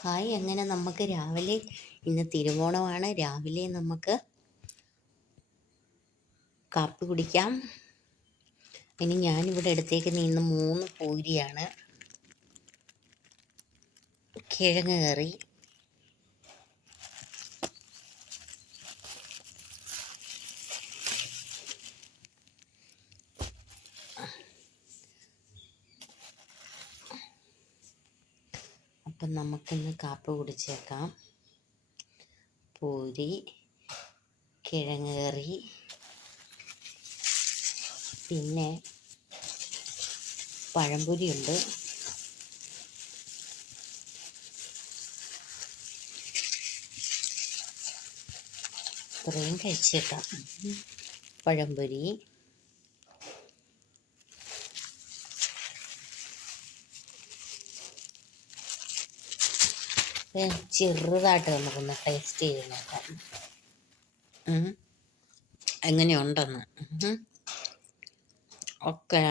Hi. അങ്ങനെ നമുക്ക് രാവിലെ ഇന്ന് തിരുവോണമാണ്. രാവിലെ നമുക്ക് കാപ്പി കുടിക്കാം. ഇനി ഞാനിവിടെ എടുത്തേക്കുന്ന ഇന്ന് 3 പൂരിയാണ്, കിഴങ്ങ് കറി, അപ്പം നമുക്കിന്ന് കാപ്പി കുടിച്ചേക്കാം. പൂരി, കിഴങ്ങ് കറി, പിന്നെ പഴംപൊരിയുണ്ട്. ഇത്രയും കഴിച്ചേക്കാം. പഴംപൊരി, ചെറുതായിട്ട് നമുക്കൊന്ന് ടേസ്റ്റ് ചെയ്ത് നോക്കാം എങ്ങനെയുണ്ടെന്ന്. ഒക്കെ